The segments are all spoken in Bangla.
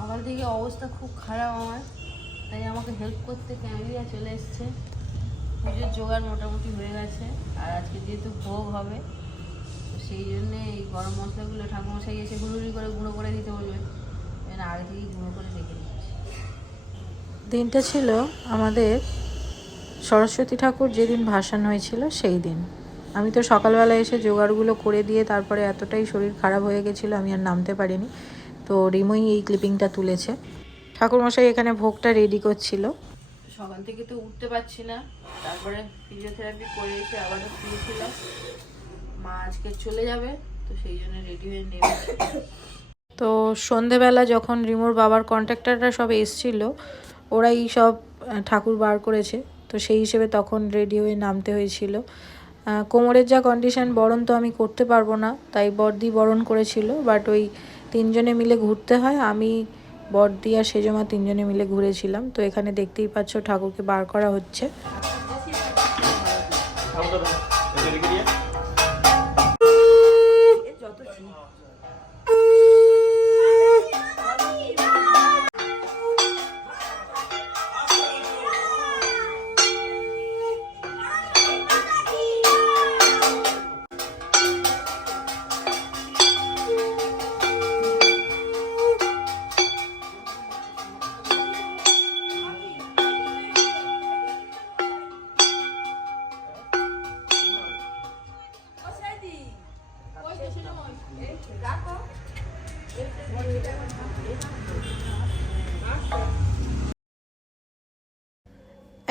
সকাল থেকে অবস্থা খুব খারাপ আমার, তাই আমাকে হেল্প করতে ক্যামেরিয়া চলে এসছে। পুজোর জোগাড় মোটামুটি হয়ে গেছে, আর আজকে যেহেতু ভোগ হবে তো সেই জন্যে এই গরম মশলাগুলো ঠাকুমশাই এসে হুড়ুড়ি করে গুঁড়ো করে দিতে বলবে, আগে থেকেই গুঁড়ো করে রেখে দিচ্ছি। দিনটা ছিল আমাদের সরস্বতী ঠাকুর যেদিন ভাসান হয়েছিল সেই দিন। আমি তো সকালবেলা এসে জোগাড়গুলো করে দিয়ে তারপরে এতটাই শরীর খারাপ হয়ে গেছিলো আমি আর নামতে পারিনি। তো রিমুই এই ক্লিপিংটা তুলেছে। ঠাকুরমশাই এখানে ভোগটা রেডি করছিল। সকাল থেকে তো উঠতে পারছি না, তারপরে ফিজিওথেরাপি করে এসে আবারও শুয়েছিলাম। মা আজকে চলে যাবে, তো সেই জন্য রেডি হয়ে নেমেছি। তো সন্ধেবেলা যখন রিমুর বাবার কন্ট্রাক্টররা সব এসেছিলো, ওরাই সব ঠাকুর বার করেছে, তো সেই হিসেবে তখন রেডি হয়ে নামতে হয়েছিল। কোমরের যা কন্ডিশন, বরণ তো আমি করতে পারবো না, তাই বড়দি বরণ করেছিল। বাট ওই তিনজনে মিলে ঘুরতে হয়, আমি বড়দি আর সেজমা তিনজনে মিলে ঘুরেছিলাম। তো এখানে দেখতেই পাচ্ছ ঠাকুরকে বার করা হচ্ছে।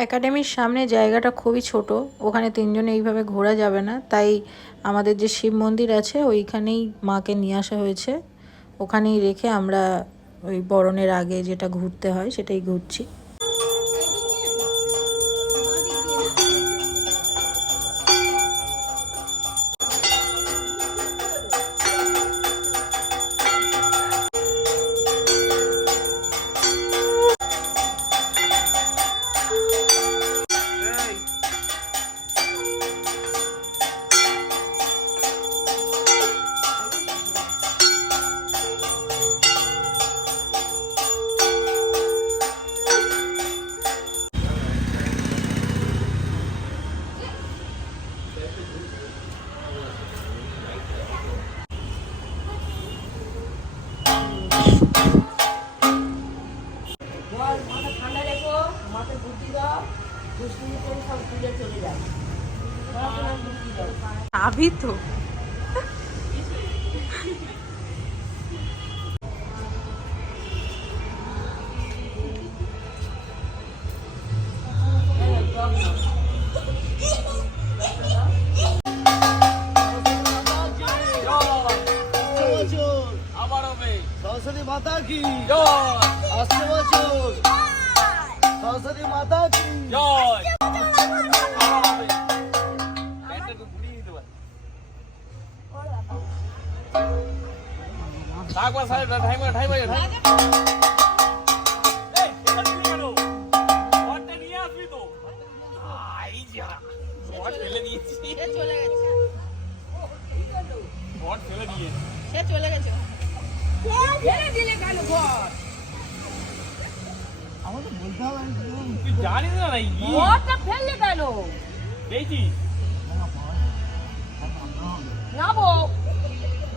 একাডেমির সামনে জায়গাটা খুবই ছোট, ওখানে তিনজনে এইভাবে ঘোরা যাবে না, তাই আমাদের যে শিব মন্দির আছে ওইখানেই মাকে নিয়ে আসা হয়েছে। ওখানেই রেখে আমরা ওই বরণের আগে যেটা ঘুরতে হয় সেটাই ঘুরছি। আবি তো सरस्वती माता की अस्सी बच्चों सरस्वती माता की চলে গেছে আমাকে বলতে হবে তুই জানিস না নাকি ঘরটা ফেললে কেন? দেখছিস নাবো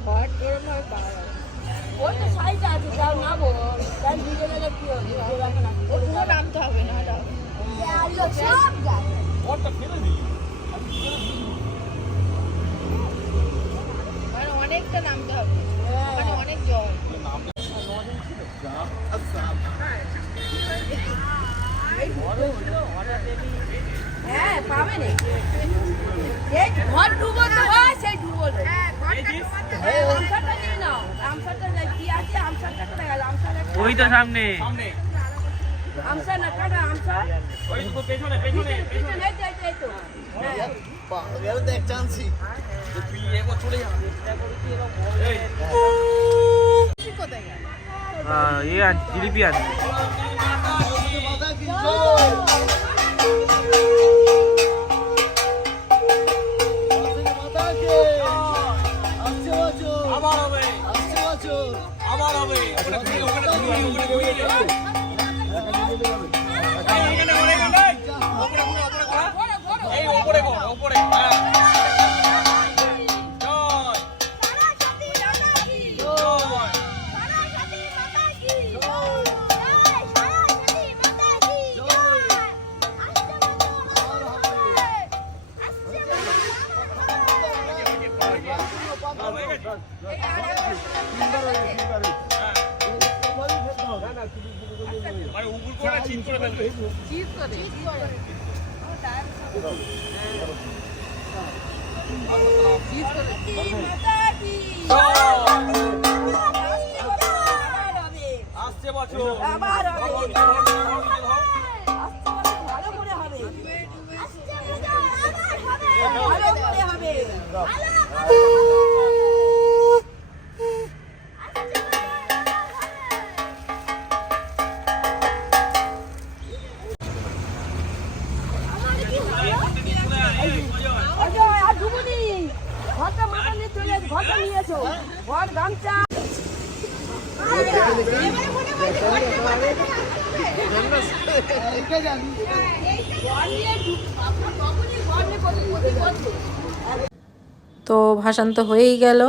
ঘর গরম হয় পাওয়া যাবে, ওই তো সাইডে আছে, যাও নাবো, তাই ভিজে গেলে কি হবে? পুরো নামতে হবে না, সব যায় ঘরটা ফেলে দিলি মানে অনেকটা নামতে হবে, মানে অনেক জল। হ্যাঁ পাবে না, এই ঘর ডুবো তো হয়, সেই ডুবো আমসারটা নিয়ে নাও, আমসারটা কি আছে, আমসারটা কোথায় গেল? আমসার ওই তো সামনে সামনে আমসার না কাটা, আমসার ওই তো পেছনে পেছনে পিছনে এই তো দেখ চান্সি তুই একবার চলে যা এই কোথায় গেল? এই আর জিলিপি আছে माता की আবার হবে এই উপরে কর, উপরে। হ্যাঁ। জয়। জয়। মানে উপর করে চিট করে ফেলবে। চিট করে আসছে বছর। তো ভাসান তো হয়েই গেল,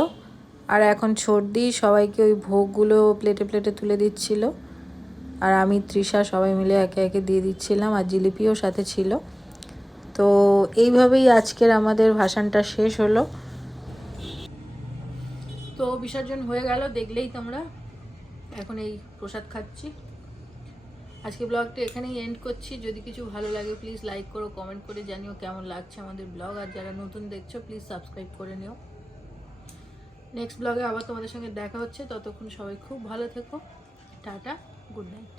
আর এখন সর্দি সবাইকে ওই ভোগগুলো প্লেটে প্লেটে তুলে দিচ্ছিল, আর আমি তৃষা সবাই মিলে একে একে দিয়ে দিচ্ছিলাম, আর জিলিপিও সাথে ছিল। তো এইভাবেই আজকের আমাদের ভাসানটা শেষ হলো। তো বিসর্জন হয়ে গেল, দেখলেই তোমরা। এখন এই প্রসাদ খাচ্ছি। আজকে ব্লগটা এখানেই এন্ড করছি। যদি কিছু ভালো লাগে প্লিজ লাইক করো, কমেন্ট করে জানিও কেমন লাগছে আমাদের ব্লগ। আর যারা নতুন দেখছো প্লিজ সাবস্ক্রাইব করে নিও। নেক্সট ব্লগে আবার তোমাদের সঙ্গে দেখা হচ্ছে। ততক্ষণ সবাই খুব ভালো থেকো। Tata, good night.